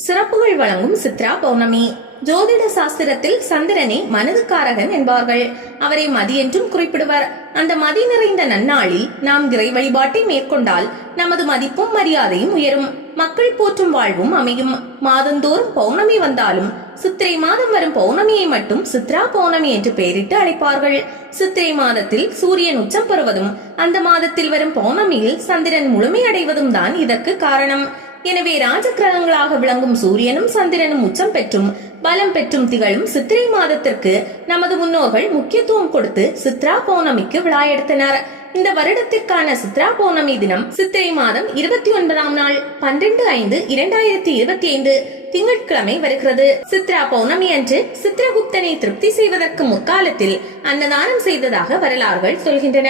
சிறப்புகள் வழங்கும் சித்ரா பௌர்ணமி. ஜோதிட சாஸ்திரத்தில் சந்திரனை மனதுக்காரகன் என்பார்கள். அவரை மதி என்றும் குறிப்பிடுவர். அந்த மதி நிறைந்த நன்னாளில் நாம் இறை வழிபாட்டை மேற்கொண்டால் நமது மதிப்பும் மரியாதையும் உயரும், மக்கள் போற்றும் வாழ்வும் அமையும். மாதந்தோறும் பௌர்ணமி வந்தாலும் சித்திரை மாதம் வரும் பௌர்ணமியை மட்டும் சித்ரா பௌர்ணமி என்று பெயரிட்டு அழைப்பார்கள். சித்திரை மாதத்தில் சூரியன் உச்சம் பெறுவதும் அந்த மாதத்தில் வரும் பௌர்ணமியில் சந்திரன் முழுமையடைவதும் தான் இதற்கு காரணம். எனவே ராஜ கிரகங்களாக விளங்கும் சூரியனும் சந்திரனும் உச்சம் பெற்றும் பலம் பெற்றும் திகழும் சித்திரை மாதத்திற்கு நமது முன்னோர்கள் முக்கியத்துவம் கொடுத்து சித்ரா பௌர்ணமிக்கு விழா எடுத்தனர். இந்த வருடத்திற்கான சித்ரா பௌர்ணமி தினம் சித்திரை மாதம் 29ஆம் நாள் 12/5/2025 திங்கட்கிழமை வருகிறது. சித்ரா பௌர்ணமி அன்று சித்திரகுப்தனை திருப்தி செய்வதற்கு முற்காலத்தில் அன்னதானம் செய்ததாக வரலாறுகள் சொல்கின்றன.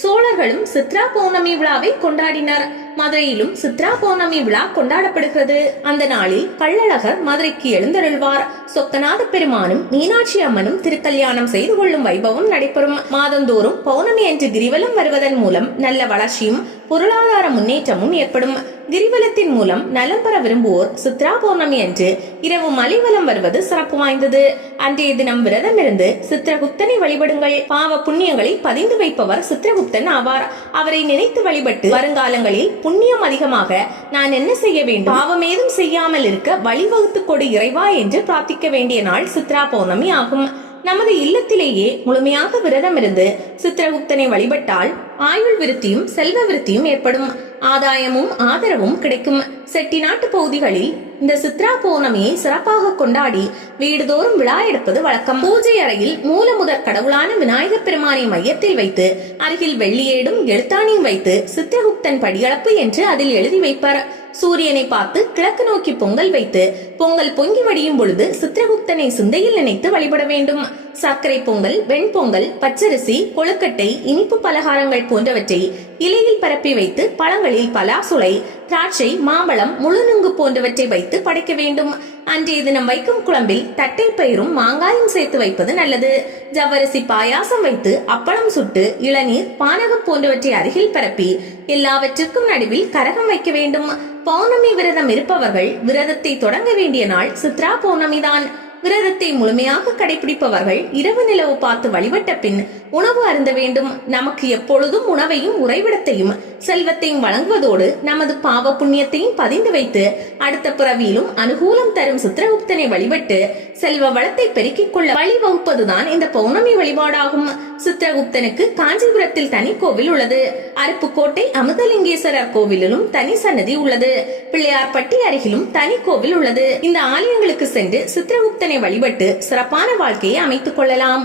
சோழர்களும் சித்ரா பௌர்ணமி விழாவை கொண்டாடினர். மதுரையிலும் சித்ரா பௌர்ணமி விழா கொண்டாடப்படுகிறது. அந்த நாளில் கள்ளழகர் மதுரைக்கு எழுந்தருள்வார். சொக்கநாத பெருமானும் மீனாட்சி அம்மனும் திருக்கல்யாணம் செய்து கொள்ளும் வைபவம் நடைபெறும். மாதந்தோறும் பௌர்ணமி அன்று கிரிவலம் வருவதன் மூலம் நல்ல வளர்ச்சியும் பொருளாதார முன்னேற்றமும் ஏற்படும். கிரிவலத்தின் மூலம் நலம் பெற விரும்புவோர் சித்ரா பௌர்ணமி அன்று இரவு மலைவலம் வருவது சிறப்பு வாய்ந்தது. அன்றைய தினம் விரதம் இருந்து சித்திரகுப்தனை வழிபடுங்கள். பாவ புண்ணியங்களை பதிந்து வைப்பவர் சித்திரகுப்தன் ஆவார். அவரை நினைத்து வழிபட்டு வருங்காலங்களில் புண்ணியம் அதிகமாக நான் என்ன செய்ய வேண்டும், பாவம் ஏதும் செய்யாமல் இருக்க வழிவகுத்து கொடு இறைவா என்று பிரார்த்திக்க வேண்டிய நாள் சித்ரா பௌர்ணமி ஆகும். நமது இல்லத்திலேயே முழுமையாக விரதம் இருந்து சித்திரகுப்தனை வழிபட்டால் ஆயுள் விருத்தியும் செல்வ விருத்தியும் ஏற்படும், ஆதாயமும் ஆதரவும் கிடைக்கும். செட்டிநாட்டு பகுதிகளில் இந்த சித்ரா பௌர்ணமியை சிறப்பாக கொண்டாடி வீடுதோறும் விழா எடுப்பது வழக்கம். பூஜை அறையில் மூல முதற் கடவுளான விநாயகர் பெருமானை மையத்தில் வைத்து அருகில் வெள்ளியேடும் எழுத்தாணியும் வைத்து சித்திரகுப்தன் படியளப்பு என்று அதில் எழுதி வைப்பர். சூரியனை பார்த்து கிழக்கு நோக்கி பொங்கல் வைத்து பொங்கல் பொங்கி வடியும் பொழுது சித்திரகுப்தனை சிந்தையில் நினைத்து வழிபட வேண்டும். சர்க்கரை பொங்கல், வெண்பொங்கல், பச்சரிசி, கொழுக்கட்டை, இனிப்பு பலகாரங்கள் போன்றவற்றை இலையில் பரப்பி வைத்து பழங்களில் பலாசுளை, திராட்சை, மாம்பழம், முழுநுங்கு போன்றவற்றை வைத்து படைக்க வேண்டும். அன்றைய தினம் வைக்கும் குழம்பில் தட்டை பயிரும் மாங்காயும் சேர்த்து வைப்பது நல்லது. ஜவ்வரிசி பாயாசம் வைத்து அப்பளம் சுட்டு இளநீர், பானகம் போன்றவற்றை அருகில் பரப்பி எல்லாவற்றிற்கும் நடுவில் கரகம் வைக்க வேண்டும். பௌர்ணமி விரதம் இருப்பவர்கள் விரதத்தை தொடங்க வேண்டிய நாள் சித்ரா பௌர்ணமி தான். விரதத்தை முழுமையாக கடைபிடிப்பவர்கள் இரவு நிலவு பார்த்து வழிபட்ட பின் உணவு அருந்த வேண்டும். நமக்கு எப்பொழுதும் உணவையும் உறைவிடத்தையும் செல்வத்தையும் வழங்குவதோடு நமது பாவ புண்ணியத்தையும் பதிந்து வைத்து அடுத்த பிறவியிலும் அனுகூலம் தரும் சித்திரகுப்தனை வழிபட்டு செல்வ வளத்தை பெருக்கிக் கொள்ள வழிவகுப்பதுதான் இந்த பௌர்ணமி வழிபாடாகும். சித்திரகுப்தனுக்கு காஞ்சிபுரத்தில் தனி கோவில் உள்ளது. அருப்புக்கோட்டை அமிர்தலிங்கேஸ்வரர் கோவிலிலும் தனி சன்னதி உள்ளது. பிள்ளையார்பட்டி அருகிலும் தனி கோவில் உள்ளது. இந்த ஆலயங்களுக்கு சென்று சித்திரகுப்தனை வழிபட்டு சிறப்பான வாழ்க்கையை அமைத்துக் கொள்ளலாம்.